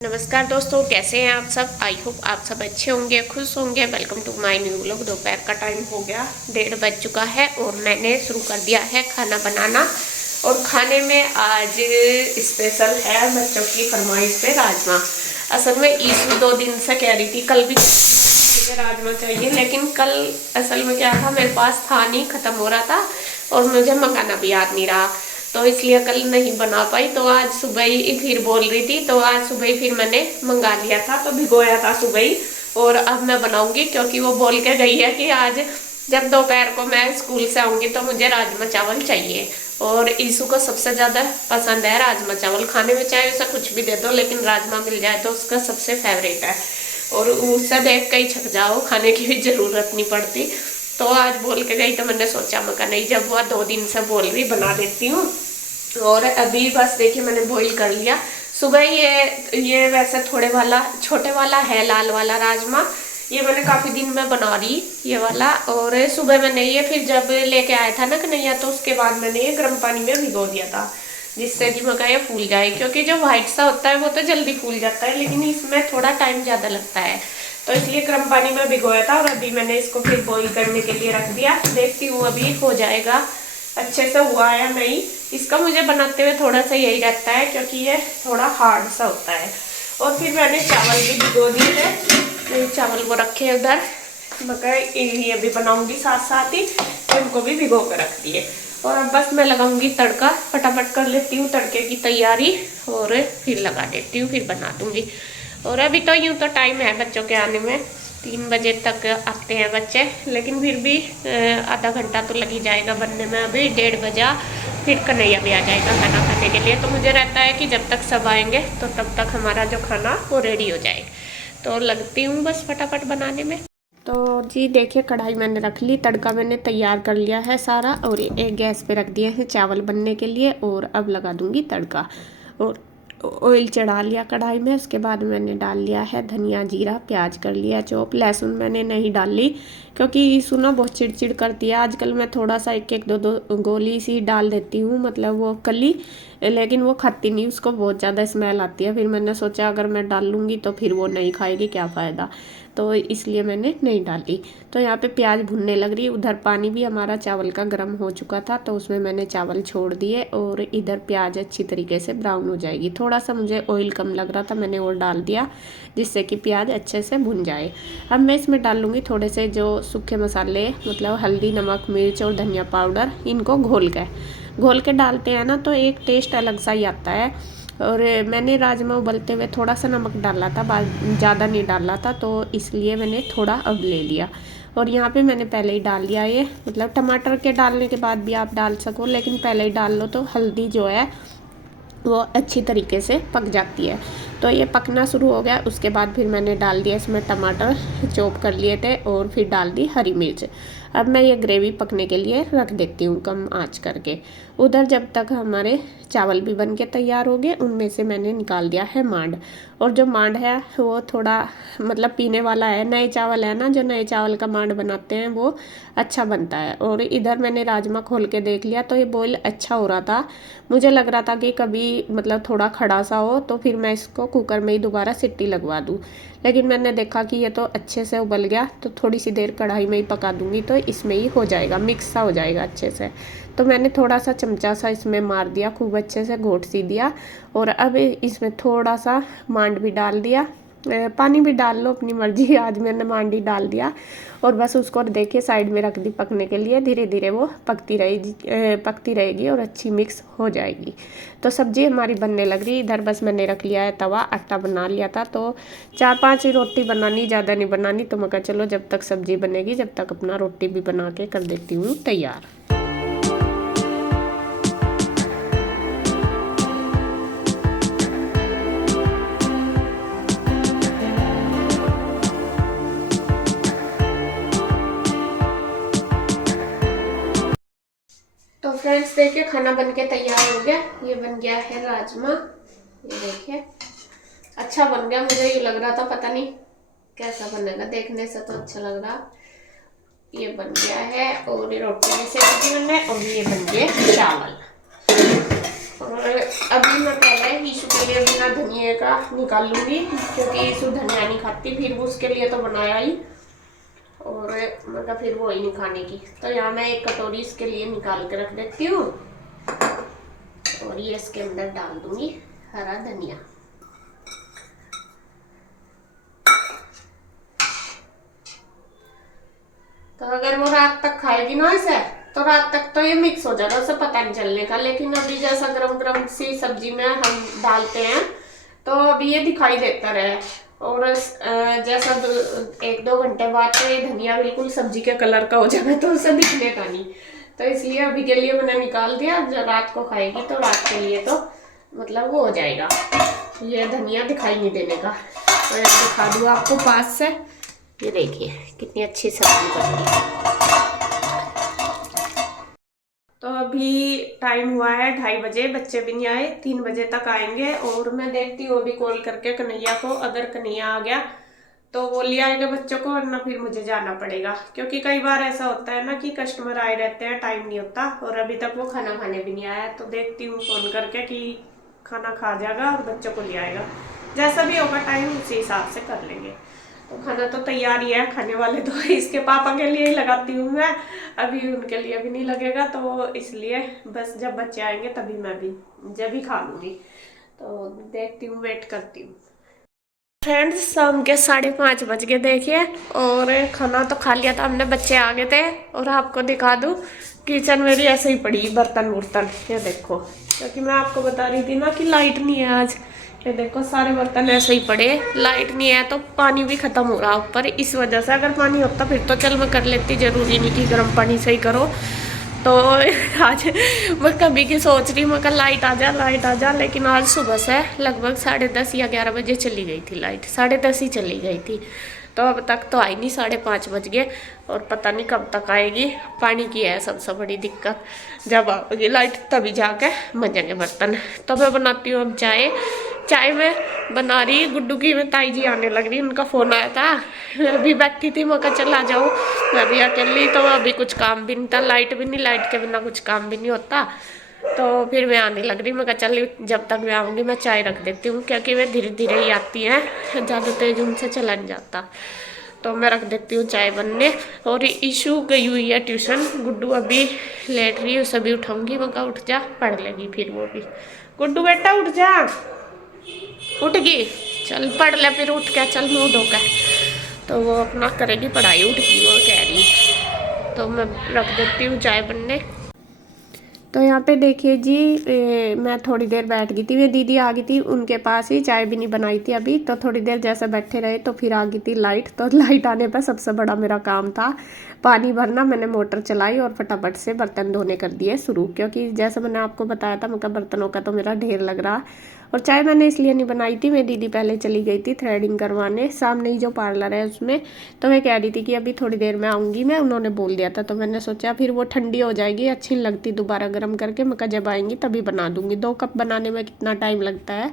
नमस्कार दोस्तों, कैसे हैं आप सब। आई होप आप सब अच्छे होंगे, खुश होंगे। Welcome to my new vlog. दोपहर का टाइम हो गया, 1:30 बज चुका है और मैंने शुरू कर दिया है खाना बनाना। और खाने में आज स्पेशल है बच्चों की फरमाइश पे राजमा। असल में ईशू 2 दिन से कह रही थी कल भी मुझे राजमा चाहिए, लेकिन कल असल में क्या था, मेरे पास था नहीं, ख़त्म हो रहा था और मुझे मंगाना भी याद नहीं रहा, तो इसलिए कल नहीं बना पाई। तो आज सुबह ही फिर बोल रही थी, तो आज सुबह ही फिर मैंने मंगा लिया था, तो भिगोया था सुबह ही। और अब मैं बनाऊंगी, क्योंकि वो बोल के गई है कि आज जब दोपहर को मैं स्कूल से आऊंगी तो मुझे राजमा चावल चाहिए। और ईशू को सबसे ज़्यादा पसंद है राजमा चावल खाने में, चाहे उसे कुछ भी दे दो लेकिन राजमा मिल जाए तो उसका सबसे फेवरेट है। और उससे देख कहीं छक जाओ, खाने की भी ज़रूरत नहीं पड़ती। तो आज बोल के गई तो मैंने सोचा, मैं नहीं, जब वह 2 दिन से बोल रही बना देती हूँ। और अभी बस देखिए मैंने बॉईल कर लिया सुबह। ये वैसे थोड़े वाला छोटे वाला है, लाल वाला राजमा। ये मैंने काफ़ी दिन में बना रही ये वाला। और सुबह मैंने ये फिर जब लेके आया था ना कन्हैया, तो उसके बाद मैंने ये गर्म पानी में भिगो दिया था, जिससे कि मका ये फूल जाए। क्योंकि जो व्हाइट सा होता है वो तो जल्दी फूल जाता है, लेकिन इसमें थोड़ा टाइम ज़्यादा लगता है, तो इसलिए गर्म पानी में भिगोया था। और अभी मैंने इसको फिर बॉईल करने के लिए रख दिया। देखती हूँ अभी हो जाएगा अच्छे से हुआ है या नहीं। इसका मुझे बनाते हुए थोड़ा सा यही रहता है, क्योंकि ये थोड़ा हार्ड सा होता है। और फिर मैंने चावल भी भिगो दिए थे, चावल वो रखे उधर, मगर ये भी बनाऊंगी साथ साथ ही, उनको भी भिगो कर रख दिए। और अब बस मैं लगाऊंगी तड़का, फटाफट कर लेती हूँ तड़के की तैयारी और फिर लगा देती हूँ, फिर बना दूंगी। और अभी तो यूँ तो टाइम है बच्चों के आने में, 3 बजे तक आते हैं बच्चे, लेकिन फिर भी आधा घंटा तो लग ही जाएगा बनने में। अभी 1:30 बजा, फिर कन्हैया भी आ जाएगा खाना खाने के लिए। तो मुझे रहता है कि जब तक सब आएंगे तो तब तक हमारा जो खाना वो रेडी हो जाए। तो लगती हूँ बस फटाफट बनाने में। तो जी देखिए, कढ़ाई मैंने रख ली, तड़का मैंने तैयार कर लिया है सारा, और एक गैस पे रख दिए हैं चावल बनने के लिए। और अब लगा दूंगी तड़का। और ऑयल चढ़ा लिया कढ़ाई में। उसके बाद मैंने डाल लिया है धनिया, जीरा, प्याज कर लिया चॉप। लहसुन मैंने नहीं डाली, क्योंकि ईशू ना बहुत चिड़चिड़ करती है आजकल। मैं थोड़ा सा एक एक दो गोली सी डाल देती हूँ, मतलब वो कली, लेकिन वो खाती नहीं, उसको बहुत ज़्यादा स्मेल आती है। फिर मैंने सोचा अगर मैं डाल लूँगी तो फिर वो नहीं खाएगी, क्या फ़ायदा, तो इसलिए मैंने नहीं डाली। तो यहाँ पे प्याज भुनने लग रही। उधर पानी भी हमारा चावल का गर्म हो चुका था, तो उसमें मैंने चावल छोड़ दिए। और इधर प्याज अच्छी तरीके से ब्राउन हो जाएगी। थोड़ा सा मुझे ऑयल कम लग रहा था, मैंने और डाल दिया, जिससे कि प्याज अच्छे से भुन जाए। अब मैं इसमें डाल लूँगी थोड़े से जो सूखे मसाले, मतलब हल्दी, नमक, मिर्च और धनिया पाउडर। इनको घोल के डालते हैं ना तो एक टेस्ट अलग सा ही आता है। और मैंने राजमा उबलते हुए थोड़ा सा नमक डाला था, ज़्यादा नहीं डाला था, तो इसलिए मैंने थोड़ा अब ले लिया। और यहाँ पे मैंने पहले ही डाल दिया ये, मतलब टमाटर के डालने के बाद भी आप डाल सको, लेकिन पहले ही डाल लो तो हल्दी जो है वो अच्छी तरीके से पक जाती है। तो ये पकना शुरू हो गया। उसके बाद फिर मैंने डाल दिया इसमें टमाटर चॉप कर लिए थे, और फिर डाल दी हरी मिर्च। अब मैं ये ग्रेवी पकने के लिए रख देती हूँ कम आंच करके। उधर जब तक हमारे चावल भी बन के तैयार हो गए, उनमें से मैंने निकाल दिया है मांड। और जो मांड है वो थोड़ा मतलब पीने वाला है, नए चावल है ना, जो नए चावल का मांड बनाते हैं वो अच्छा बनता है। और इधर मैंने राजमा खोल के देख लिया, तो ये बॉईल अच्छा हो रहा था। मुझे लग रहा था कि कभी मतलब थोड़ा खड़ा सा हो तो फिर मैं इसको कुकर में ही दोबारा सीटी लगवा दूँ, लेकिन मैंने देखा कि ये तो अच्छे से उबल गया, तो थोड़ी सी देर कढ़ाई में ही पका दूंगी तो इसमें ही हो जाएगा, मिक्स सा हो जाएगा अच्छे से। तो मैंने थोड़ा सा चमचा सा इसमें मार दिया, खूब अच्छे से घोट सी दिया। और अब इसमें थोड़ा सा मांड भी डाल दिया, पानी भी डाल लो अपनी मर्जी, आज मैंने मांडी डाल दिया। और बस उसको देखिए साइड में रख दी पकने के लिए। धीरे धीरे वो पकती रहेगी और अच्छी मिक्स हो जाएगी। तो सब्जी हमारी बनने लग रही। इधर बस मैंने रख लिया है तवा, आटा बना लिया था, तो 4-5 ही रोटी बनानी, ज़्यादा नहीं बनानी। तो मैं कहा चलो जब तक सब्जी बनेगी जब तक अपना रोटी भी बना के कर देती हूँ तैयार। तो फ्रेंड्स देखिए खाना बन के तैयार हो गया। ये बन गया है राजमा, ये देखिए अच्छा बन गया। मुझे ये लग रहा था पता नहीं कैसा बनेगा, देखने से तो अच्छा लग रहा। ये बन गया है। और ये रोटी भी सेक दी मैंने, और ये बन गए चावल। और अभी मैं पहले ईशु के लिए बिना धनिया का निकाल लूँगी, क्योंकि ईशु धनिया नहीं खाती, फिर वो उसके लिए तो बनाया ही, और मैं फिर वो ही नहीं खाने की। तो यहाँ मैं एक कटोरी इसके लिए निकाल के रख देती हूँ, और ये इसके अंदर डाल दूँगी हरा धनिया। तो अगर वो रात तक खाएगी ना इसे, तो रात तक तो ये मिक्स हो जाएगा, उसे पता नहीं चलने का। लेकिन अभी जैसा गरम गरम सी सब्जी में हम डालते हैं, तो अभी ये दिखाई देता रहे, और जैसा 1-2 घंटे बाद तो ये धनिया बिल्कुल सब्जी के कलर का हो जाएगा, तो उसे दिखने का नहीं। तो इसलिए अभी के लिए मैंने निकाल दिया, जब रात को खाएगी तो रात के लिए तो मतलब वो हो जाएगा, ये धनिया दिखाई नहीं देने का। तो ये दिखा दूँ आपको पास से, ये देखिए कितनी अच्छी सब्जी बन रही। तो अभी टाइम हुआ है 2:30 बजे, बच्चे भी नहीं आए, 3 बजे तक आएंगे। और मैं देखती हूँ अभी कॉल करके कन्हैया को, अगर कन्हैया आ गया तो वो ले आएगा बच्चों को, वरना फिर मुझे जाना पड़ेगा, क्योंकि कई बार ऐसा होता है ना कि कस्टमर आए रहते हैं, टाइम नहीं होता, और अभी तक वो खाना खाने भी नहीं आया। तो देखती हूँ फोन करके कि खाना खा जाएगा और बच्चों को ले आएगा, जैसा भी होगा टाइम उसी हिसाब से कर लेंगे। तो खाना तो तैयार ही है, खाने वाले तो इसके पापा के लिए ही लगाती हूँ मैं, अभी उनके लिए भी नहीं लगेगा, तो इसलिए बस जब बच्चे आएंगे तभी मैं भी जब भी खा लूँगी। तो देखती हूँ, वेट करती हूँ। फ्रेंड्स शाम के 5:30 बज गए देखिए, और खाना तो खा लिया था हमने, बच्चे आ गए थे। और आपको दिखा दूँ किचन मेरी ऐसे ही पड़ी, बर्तन वर्तन ये देखो, क्योंकि मैं आपको बता रही थी ना कि लाइट नहीं है आज। ये देखो सारे बर्तन ऐसे ही पड़े, लाइट नहीं है तो पानी भी खत्म हो रहा ऊपर, इस वजह से। अगर पानी होता फिर तो चल मैं कर लेती, जरूरी नहीं कि गर्म पानी से ही करो। तो आज मैं कभी की सोच रही, मैं कल लाइट आ जा, लेकिन आज सुबह से लगभग 10:30 या 11 बजे चली गई थी लाइट, 10:30 ही चली गई थी। तो अब तक तो आई नहीं, 5:30 बज गए, और पता नहीं कब तक आएगी। पानी की है सबसे बड़ी दिक्कत, जब आएगी लाइट तभी जाके मजेंगे बर्तन। तो मैं बनाती हूँ अब चाय में बना रही गुड्डू की, मैं ताई जी आने लग रही, उनका फ़ोन आया था, अभी बैठी थी, मैं चला जाऊँ, मैं अभी अकेली, तो अभी कुछ काम भी नहीं था, लाइट भी नहीं, लाइट के बिना कुछ काम भी नहीं होता। तो फिर मैं आने लग रही, मैं चल जब तक मैं आऊँगी मैं चाय रख देती हूँ, क्योंकि वे धीरे धीरे ही आती हैं, ज़्यादा तेज उनसे चला नहीं जाता। तो मैं रख देती हूँ चाय बनने। और ईशू गई हुई है ट्यूशन, गुड्डू अभी लेट रही है, उसे भी उठाऊँगी, मैं उठ जा, पढ़ लेगी फिर वो भी। गुड्डू बेटा उठ जा, उठ गई, चल पढ़ ले फिर, उठ के चल मुँह धो के। तो वो अपना करेगी पढ़ाई, उठ गई वो कह रही। तो मैं रख देती हूँ चाय बनने। तो यहाँ पे देखिए जी, मैं थोड़ी देर बैठ गई थी, वे दीदी आ गई थी उनके पास ही, चाय भी नहीं बनाई थी अभी। तो थोड़ी देर जैसे बैठे रहे तो फिर आ गई थी लाइट। तो लाइट आने पर सबसे बड़ा मेरा काम था पानी भरना। मैंने मोटर चलाई और फटाफट से बर्तन धोने कर दिए शुरू, क्योंकि जैसे मैंने आपको बताया था, मतलब बर्तनों का तो मेरा ढेर लग रहा। और चाय मैंने इसलिए नहीं बनाई थी, मेरी दीदी पहले चली गई थी थ्रेडिंग करवाने, सामने ही जो पार्लर है उसमें। तो मैं कह रही थी कि अभी थोड़ी देर में आऊँगी मैं, उन्होंने बोल दिया था। तो मैंने सोचा फिर वो ठंडी हो जाएगी, अच्छी नहीं लगती दोबारा गर्म करके, मैं जब आएंगी तभी बना दूँगी। 2 कप बनाने में कितना टाइम लगता है।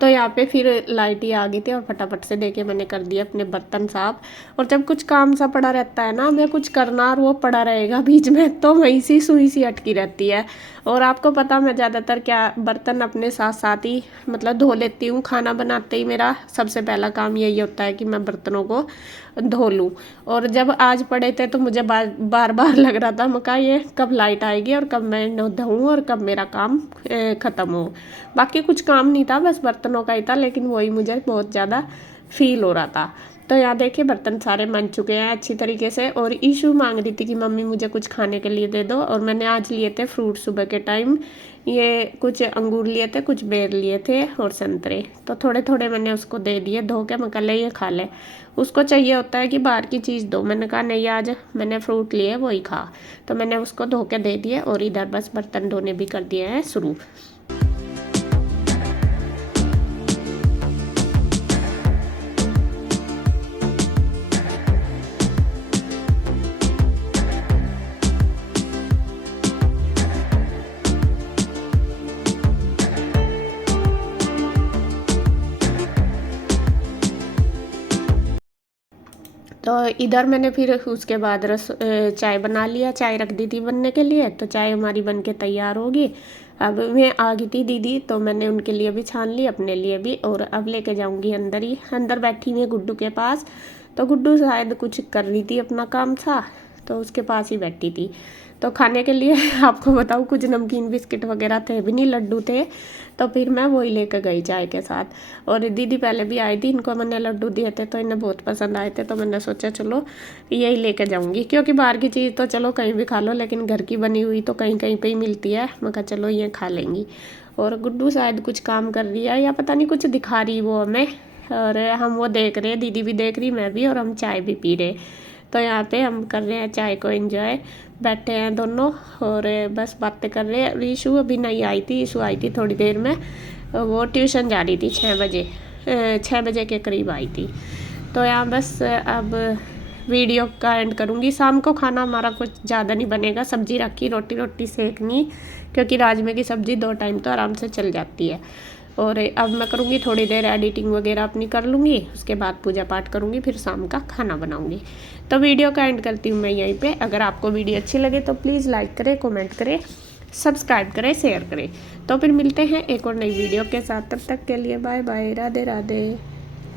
तो यहाँ पे फिर लाइट ही आ गई थी, और फटाफट से देके मैंने कर दिया अपने बर्तन साफ। और जब कुछ काम सा पड़ा रहता है ना, मैं कुछ करना और वो पड़ा रहेगा बीच में, तो वहीं सी सुई सी अटकी रहती है। और आपको पता, मैं ज़्यादातर क्या बर्तन अपने साथ साथ ही मतलब धो लेती हूँ। खाना बनाते ही मेरा सबसे पहला काम यही होता है कि मैं बर्तनों को धो लूँ। और जब आज पड़े थे तो मुझे बार बार लग रहा था, मैं ये कब लाइट आएगी और कब मैं धोऊँ और कब मेरा काम ख़त्म हो। बाकी कुछ काम नहीं था, बस बर्तनों का ही था, लेकिन वही मुझे बहुत ज़्यादा फील हो रहा था। तो यहाँ देखिए बर्तन सारे बन चुके हैं अच्छी तरीके से। और ईशू मांग रही थी कि मम्मी मुझे कुछ खाने के लिए दे दो, और मैंने आज लिए थे फ्रूट सुबह के टाइम। ये कुछ अंगूर लिए थे, कुछ बेर लिए थे, और संतरे। तो थोड़े थोड़े मैंने उसको दे दिए धो के, मैं कल ये खा ले। उसको चाहिए होता है कि बाहर की चीज़ दो, मैंने कहा नहीं, आज मैंने फ्रूट लिए वही खा। तो मैंने उसको धो के दे दिए, और इधर बस बर्तन धोने भी कर दिए हैं शुरू। तो इधर मैंने फिर उसके बाद चाय बना लिया, चाय रख दी थी बनने के लिए। तो चाय हमारी बन के तैयार होगी। अब मैं आ गई थी दीदी, तो मैंने उनके लिए भी छान ली, अपने लिए भी। और अब लेके जाऊंगी अंदर ही, अंदर बैठी हुई है गुड्डू के पास। तो गुड्डू शायद कुछ कर रही थी, अपना काम था, तो उसके पास ही बैठी थी। तो खाने के लिए आपको बताऊँ, कुछ नमकीन बिस्किट वगैरह थे भी नहीं, लड्डू थे, तो फिर मैं वही लेकर गई चाय के साथ। और दीदी पहले भी आई थी, इनको मैंने लड्डू दिए थे तो इन्हें बहुत पसंद आए थे, तो मैंने सोचा चलो यही लेकर जाऊंगी, क्योंकि बाहर की चीज़ तो चलो कहीं भी खा लो, लेकिन घर की बनी हुई तो कहीं कहीं पे ही मिलती है। मैं कहा चलो ये खा लेंगी। और गुड्डू शायद कुछ काम कर रही है, या पता नहीं कुछ दिखा रही वो हमें, और हम वो देख रहे, दीदी भी देख रही, मैं भी, और हम चाय भी पी रहे। तो यहाँ पे हम कर रहे हैं चाय को एंजॉय, बैठे हैं दोनों और बस बातें कर रहे हैं। ईशू अभी नहीं आई थी, ईशू आई थी थोड़ी देर में, वो ट्यूशन जा रही थी 6 बजे, 6 बजे के करीब आई थी। तो यहाँ बस अब वीडियो का एंड करूँगी। शाम को खाना हमारा कुछ ज़्यादा नहीं बनेगा, सब्जी रखी, रोटी सेकनी, क्योंकि राजमे की सब्ज़ी 2 टाइम तो आराम से चल जाती है। और अब मैं करूँगी थोड़ी देर एडिटिंग वगैरह अपनी कर लूँगी, उसके बाद पूजा पाठ करूँगी, फिर शाम का खाना बनाऊँगी। तो वीडियो का एंड करती हूँ मैं यहीं पे। अगर आपको वीडियो अच्छी लगे तो प्लीज़ लाइक करें, कमेंट करें, सब्सक्राइब करें, शेयर करें। तो फिर मिलते हैं एक और नई वीडियो के साथ, तब तक के लिए बाय बाय, राधे राधे।